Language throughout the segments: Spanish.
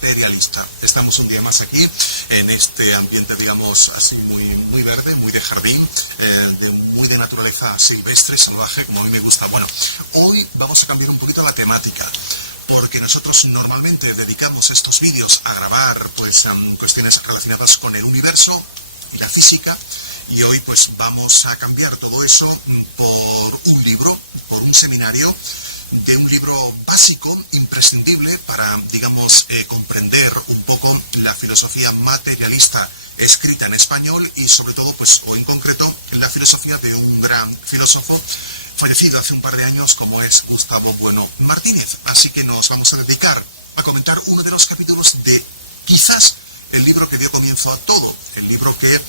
materialista. Estamos un día más aquí en este ambiente, digamos, así muy verde, muy de jardín, muy de naturaleza silvestre, salvaje, como a mí me gusta. Bueno, hoy vamos a cambiar un poquito la temática, porque nosotros normalmente dedicamos estos vídeos a grabar pues cuestiones relacionadas con el universo y la física, y hoy pues vamos a cambiar todo eso por un libro, por un seminario de un libro básico, imprescindible para, digamos, comprender un poco la filosofía materialista escrita en español y sobre todo, pues, o en concreto, la filosofía de un gran filósofo fallecido hace un par de años como es Gustavo Bueno Martínez. Así que nos vamos a dedicar a comentar uno de los capítulos de quizás el libro que dio comienzo a todo, el libro que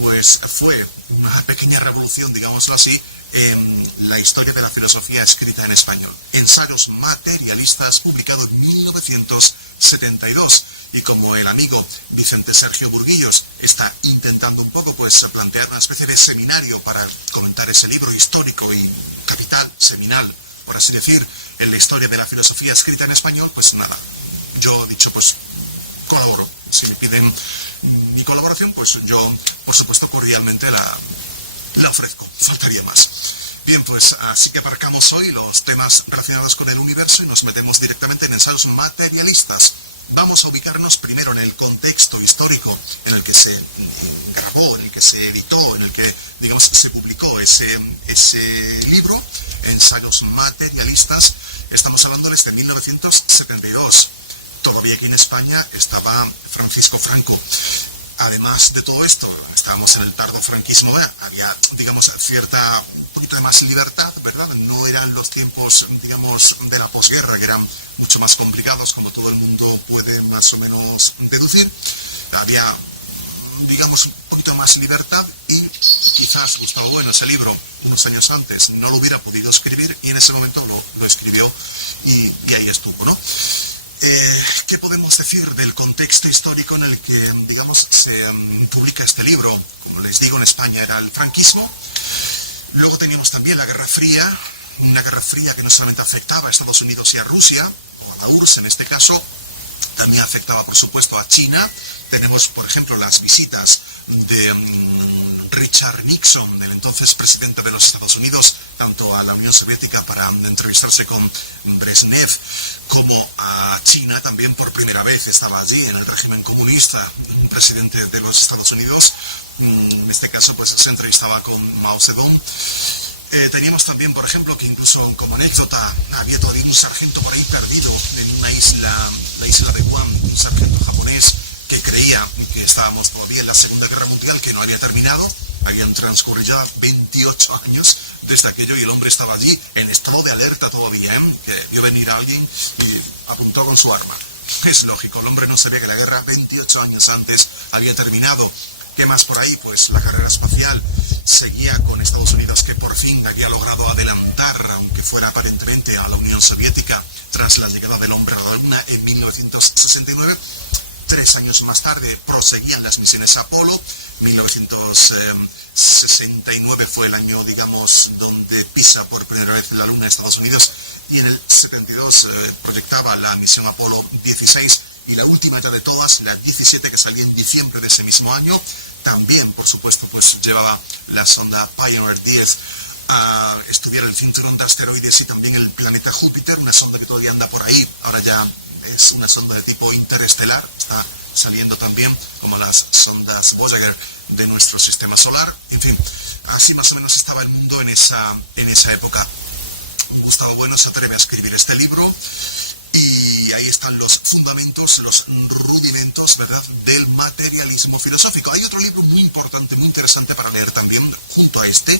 pues fue una pequeña revolución, digámoslo así, en la historia de la filosofía escrita en español. Ensayos materialistas, publicado en 1972. Y como el amigo Vicente Sergio Burguillos está intentando un poco pues plantear una especie de seminario para comentar ese libro histórico y capital, seminal, por así decir, en la historia de la filosofía escrita en español, pues nada, yo he dicho pues colaboro. Si me piden mi colaboración, pues yo por supuesto cordialmente la ofrezco, faltaría más. Bien, pues así que aparcamos hoy los temas relacionados con el universo y nos metemos directamente en ensayos materialistas. Vamos a ubicarnos primero en el contexto histórico en el que se grabó, en el que se editó, en el que, digamos, se publicó ese libro, Ensayos materialistas. Estamos hablando desde 1972. Todavía aquí en España estaba Francisco Franco. Además de todo esto, estábamos en el tardo franquismo, había, digamos, un poquito de más libertad, ¿verdad? No eran los tiempos, digamos, de la posguerra, que eran mucho más complicados, como todo el mundo puede más o menos deducir. Había, digamos, un poquito más libertad y quizás Gustavo Bueno, ese libro, unos años antes, no lo hubiera podido escribir y en ese momento lo escribió y ahí estuvo, ¿no? ¿Qué podemos decir del contexto histórico en el que, digamos, se publica este libro? Como les digo, en España era el franquismo. Luego teníamos también la Guerra Fría, una Guerra Fría que no solamente afectaba a Estados Unidos y a Rusia, o a la URSS en este caso, también afectaba, por supuesto, a China. Tenemos, por ejemplo, las visitas de Richard Nixon, el entonces presidente de los Estados Unidos, tanto a la Unión Soviética para entrevistarse con Brezhnev, como a China también por primera vez estaba allí en el régimen comunista, un presidente de los Estados Unidos. En este caso pues se entrevistaba con Mao Zedong. Teníamos también, por ejemplo, que incluso como anécdota había todavía un sargento por ahí perdido en una isla, la isla de Guam, un sargento japonés que creía que estábamos todavía en la Segunda Guerra Mundial, que no había terminado. Habían transcurrido ya 28 años desde aquello y el hombre estaba allí en estado de alerta todavía, que vio venir a alguien y apuntó con su arma. Es lógico, el hombre no sabía que la guerra 28 años antes había terminado. ¿Qué más por ahí? Pues la carrera espacial seguía con Estados Unidos, que por fin había logrado adelantar, aunque fuera aparentemente, a la Unión Soviética tras la llegada del hombre a la Luna en 1969. 3 años más tarde proseguían las misiones Apolo. 1969 fue el año, digamos, donde pisa por primera vez la Luna de Estados Unidos, y en el 72 proyectaba la misión Apolo 16, y la última ya de todas, la 17, que salía en diciembre de ese mismo año, también, por supuesto, pues llevaba la sonda Pioneer 10 a estudiar el cinturón de asteroides y también el planeta Júpiter, una sonda que todavía anda por ahí. Ahora ya es una sonda de tipo interestelar, está saliendo también como las sondas Voyager de nuestro sistema solar. En fin, así más o menos estaba el mundo en esa época. Gustavo Bueno se atreve a escribir este libro y ahí están los fundamentos, los rudimentos, ¿verdad?, del materialismo filosófico. Hay otro libro muy importante, muy interesante para leer también junto a este,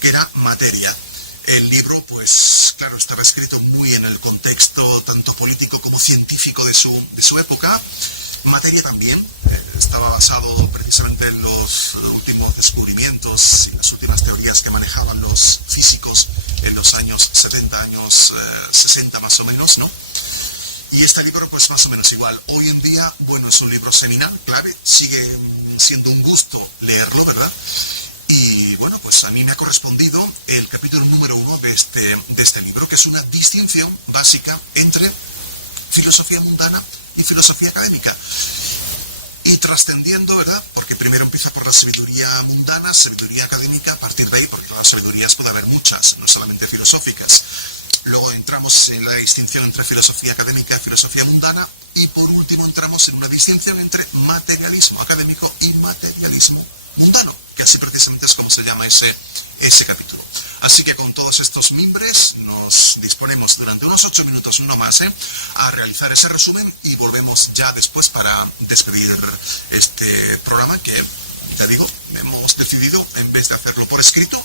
que era Materia. El libro, pues claro, estaba escrito muy en el contexto tanto político como científico de su época. Materia también estaba basado precisamente en los últimos descubrimientos y las últimas teorías que manejaban los físicos en los años 70, años 60 más o menos, ¿no? Y este libro pues más o menos igual. Hoy en día, bueno, es un libro seminal, clave, sigue siendo un gusto leerlo, ¿verdad? Y bueno, pues a mí me ha correspondido el capítulo número 1 de este libro, que es una distinción básica entre filosofía mundana y filosofía académica. Y trascendiendo, ¿verdad? Porque primero empieza por la sabiduría mundana, sabiduría académica, a partir de ahí, porque las sabidurías puede haber muchas, no solamente filosóficas. Luego entramos en la distinción entre filosofía académica y filosofía mundana, y por último entramos en una distinción entre materialismo académico y materialismo mundano, que así precisamente es como se llama ese capítulo. Así que con todos estos mimbres nos disponemos durante unos 8 minutos, no más, a realizar ese resumen y volvemos ya después para despedir este programa que, ya digo, hemos decidido, en vez de hacerlo por escrito,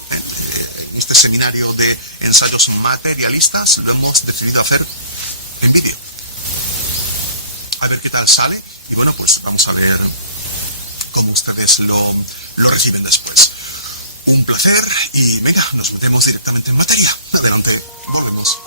este seminario de ensayos materialistas, lo hemos decidido hacer en vídeo. A ver qué tal sale y bueno, pues vamos a ver cómo ustedes lo reciben después. Un placer y venga, nos metemos directamente en materia. Adelante, volvemos.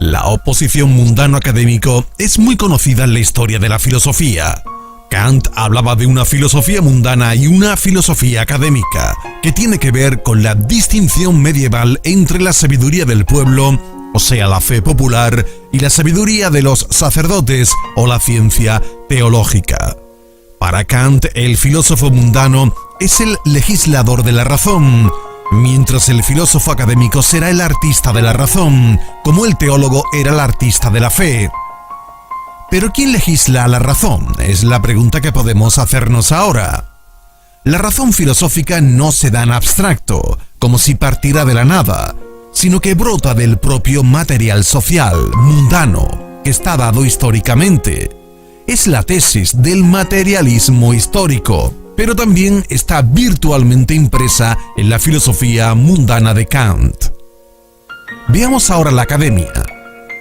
La oposición mundano-académico es muy conocida en la historia de la filosofía. Kant hablaba de una filosofía mundana y una filosofía académica, que tiene que ver con la distinción medieval entre la sabiduría del pueblo, o sea, la fe popular, y la sabiduría de los sacerdotes, o la ciencia teológica. Para Kant, el filósofo mundano es el legislador de la razón, mientras el filósofo académico será el artista de la razón, como el teólogo era el artista de la fe. ¿Pero quién legisla la razón? Es la pregunta que podemos hacernos ahora. La razón filosófica no se da en abstracto, como si partiera de la nada, sino que brota del propio material social, mundano, que está dado históricamente. Es la tesis del materialismo histórico, pero también está virtualmente impresa en la filosofía mundana de Kant. Veamos ahora la academia.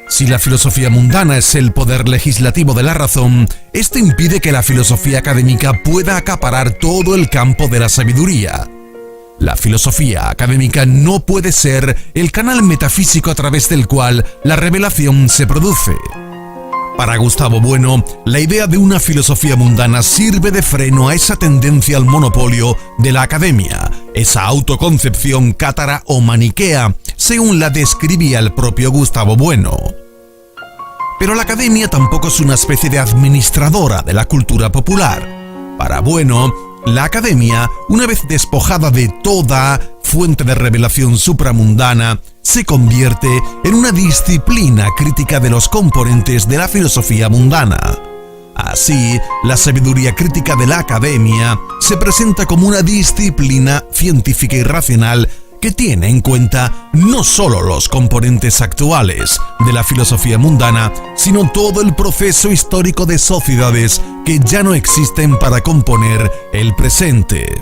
Si la filosofía mundana es el poder legislativo de la razón, esto impide que la filosofía académica pueda acaparar todo el campo de la sabiduría. La filosofía académica no puede ser el canal metafísico a través del cual la revelación se produce. Para Gustavo Bueno, la idea de una filosofía mundana sirve de freno a esa tendencia al monopolio de la academia, esa autoconcepción cátara o maniquea, según la describía el propio Gustavo Bueno. Pero la academia tampoco es una especie de administradora de la cultura popular. Para Bueno, la academia, una vez despojada de toda fuente de revelación supramundana, se convierte en una disciplina crítica de los componentes de la filosofía mundana. Así, la sabiduría crítica de la academia se presenta como una disciplina científica y racional que tiene en cuenta no solo los componentes actuales de la filosofía mundana, sino todo el proceso histórico de sociedades que ya no existen para componer el presente.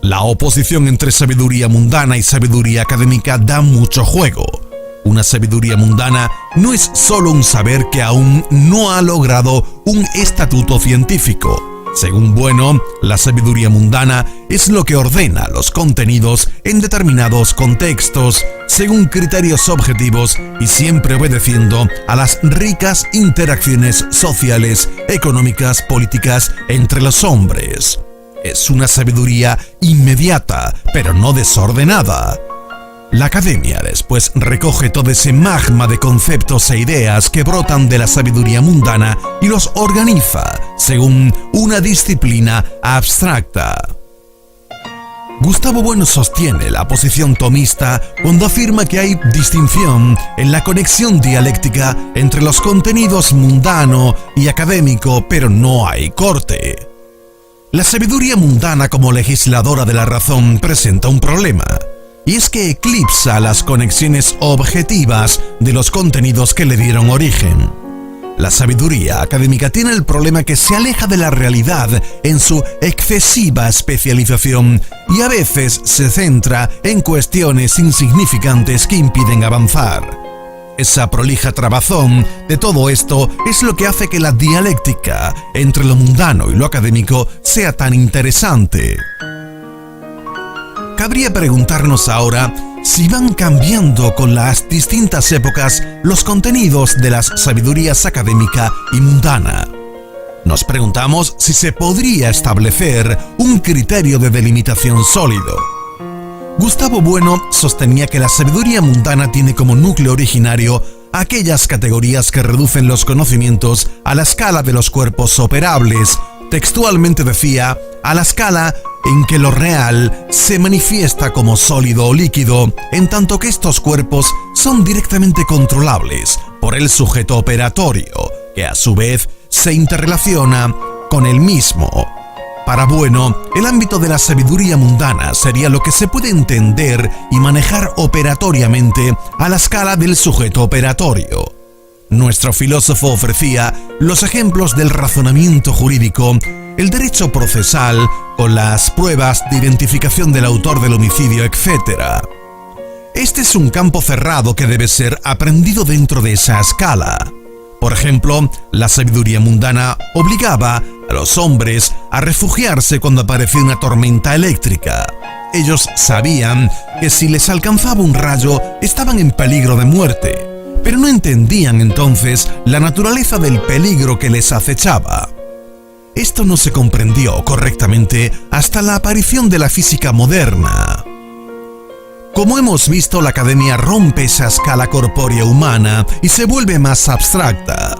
La oposición entre sabiduría mundana y sabiduría académica da mucho juego. Una sabiduría mundana no es solo un saber que aún no ha logrado un estatuto científico. Según Bueno, la sabiduría mundana es lo que ordena los contenidos en determinados contextos, según criterios objetivos y siempre obedeciendo a las ricas interacciones sociales, económicas, políticas entre los hombres. Es una sabiduría inmediata, pero no desordenada. La academia después recoge todo ese magma de conceptos e ideas que brotan de la sabiduría mundana y los organiza según una disciplina abstracta. Gustavo Bueno sostiene la posición tomista cuando afirma que hay distinción en la conexión dialéctica entre los contenidos mundano y académico, pero no hay corte. La sabiduría mundana como legisladora de la razón presenta un problema. Y es que eclipsa las conexiones objetivas de los contenidos que le dieron origen. La sabiduría académica tiene el problema que se aleja de la realidad en su excesiva especialización y a veces se centra en cuestiones insignificantes que impiden avanzar. Esa prolija trabazón de todo esto es lo que hace que la dialéctica entre lo mundano y lo académico sea tan interesante. Cabría preguntarnos ahora si van cambiando con las distintas épocas los contenidos de las sabidurías académica y mundana. Nos preguntamos si se podría establecer un criterio de delimitación sólido. Gustavo Bueno sostenía que la sabiduría mundana tiene como núcleo originario aquellas categorías que reducen los conocimientos a la escala de los cuerpos operables. Textualmente decía, a la escala en que lo real se manifiesta como sólido o líquido, en tanto que estos cuerpos son directamente controlables por el sujeto operatorio, que a su vez se interrelaciona con el mismo. Para Bueno, el ámbito de la sabiduría mundana sería lo que se puede entender y manejar operatoriamente a la escala del sujeto operatorio. Nuestro filósofo ofrecía los ejemplos del razonamiento jurídico, el derecho procesal, con las pruebas de identificación del autor del homicidio, etc. Este es un campo cerrado que debe ser aprendido dentro de esa escala. Por ejemplo, la sabiduría mundana obligaba a los hombres a refugiarse cuando aparecía una tormenta eléctrica. Ellos sabían que si les alcanzaba un rayo estaban en peligro de muerte, pero no entendían entonces la naturaleza del peligro que les acechaba. Esto no se comprendió correctamente hasta la aparición de la física moderna. Como hemos visto, la academia rompe esa escala corpórea humana y se vuelve más abstracta.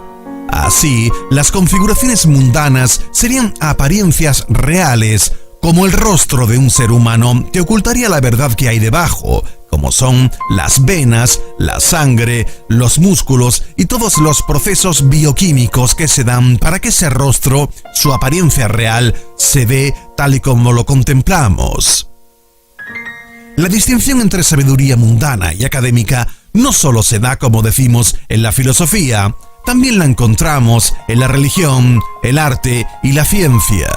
Así, las configuraciones mundanas serían apariencias reales, como el rostro de un ser humano que ocultaría la verdad que hay debajo, como son las venas, la sangre, los músculos y todos los procesos bioquímicos que se dan para que ese rostro, su apariencia real, se dé tal y como lo contemplamos. La distinción entre sabiduría mundana y académica no solo se da, como decimos, en la filosofía, también la encontramos en la religión, el arte y la ciencia.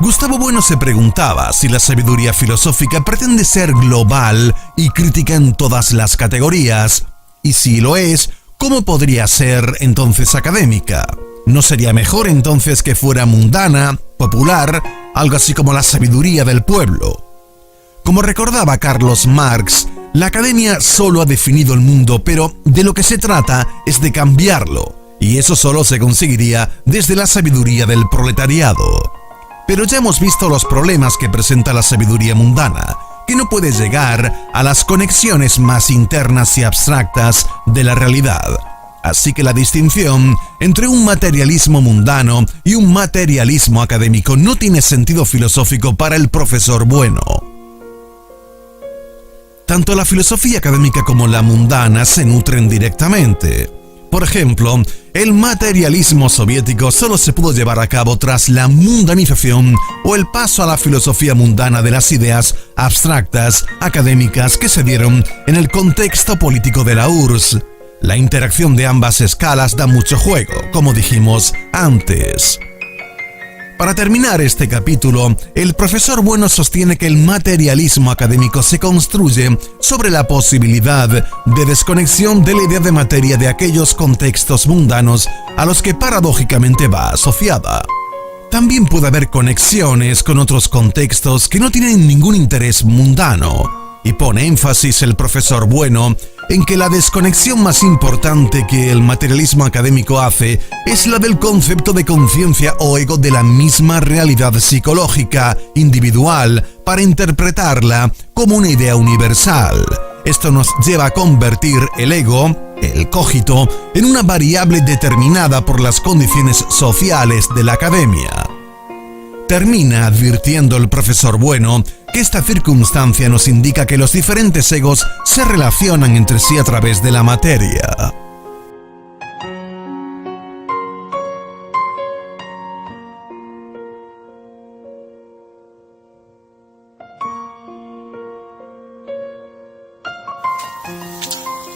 Gustavo Bueno se preguntaba si la sabiduría filosófica pretende ser global y crítica en todas las categorías, y si lo es, ¿cómo podría ser entonces académica? ¿No sería mejor entonces que fuera mundana, popular, algo así como la sabiduría del pueblo? Como recordaba Carlos Marx, la academia solo ha definido el mundo, pero de lo que se trata es de cambiarlo, y eso solo se conseguiría desde la sabiduría del proletariado. Pero ya hemos visto los problemas que presenta la sabiduría mundana, que no puede llegar a las conexiones más internas y abstractas de la realidad. Así que la distinción entre un materialismo mundano y un materialismo académico no tiene sentido filosófico para el profesor Bueno. Tanto la filosofía académica como la mundana se nutren directamente. Por ejemplo, el materialismo soviético solo se pudo llevar a cabo tras la mundanización o el paso a la filosofía mundana de las ideas abstractas académicas que se dieron en el contexto político de la URSS. La interacción de ambas escalas da mucho juego, como dijimos antes. Para terminar este capítulo, el profesor Bueno sostiene que el materialismo académico se construye sobre la posibilidad de desconexión de la idea de materia de aquellos contextos mundanos a los que paradójicamente va asociada. También puede haber conexiones con otros contextos que no tienen ningún interés mundano, y pone énfasis el profesor Bueno en que la desconexión más importante que el materialismo académico hace es la del concepto de conciencia o ego de la misma realidad psicológica individual para interpretarla como una idea universal. Esto nos lleva a convertir el ego, el cogito, en una variable determinada por las condiciones sociales de la academia. Termina advirtiendo el profesor Bueno que esta circunstancia nos indica que los diferentes egos se relacionan entre sí a través de la materia.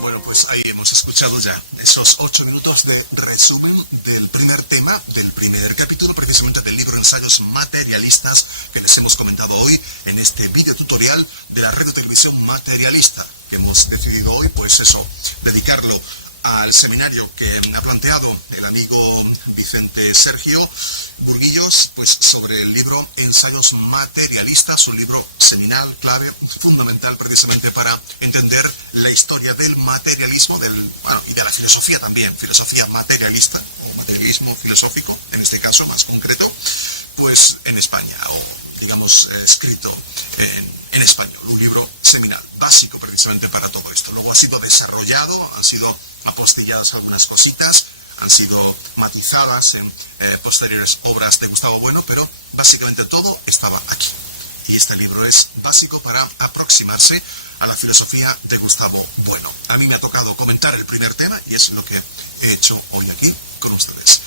Bueno, pues ahí hemos escuchado ya esos 8 minutos de resumen del primer tema, del primer capítulo, precisamente del libro Ensayos Materialistas, que les hemos comentado hoy en este video tutorial de la red de televisión materialista, que hemos decidido hoy, pues eso, dedicarlo al seminario que ha planteado el amigo Vicente Sergio, Burguillos, pues sobre el libro Ensayos materialistas, un libro seminal, clave, fundamental precisamente para entender la historia del materialismo y de la filosofía también, filosofía materialista o materialismo filosófico, en este caso más concreto, pues en España, o digamos escrito en español, un libro seminal, básico precisamente para todo esto. Luego ha sido desarrollado, han sido apostilladas algunas cositas, han sido matizadas en posteriores obras de Gustavo Bueno, pero básicamente todo estaba aquí. Y este libro es básico para aproximarse a la filosofía de Gustavo Bueno. A mí me ha tocado comentar el primer tema y es lo que he hecho hoy aquí con ustedes.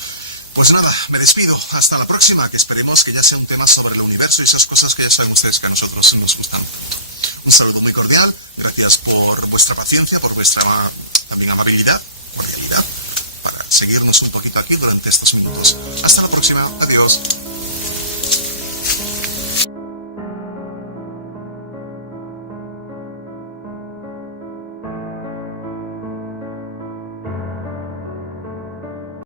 Pues nada, me despido. Hasta la próxima, que esperemos que ya sea un tema sobre el universo y esas cosas que ya saben ustedes que a nosotros nos gustan tanto. Un saludo muy cordial. Gracias por vuestra paciencia, por vuestra también amabilidad, cordialidad, para seguirnos un poquito aquí durante estos minutos. Hasta la próxima. Adiós.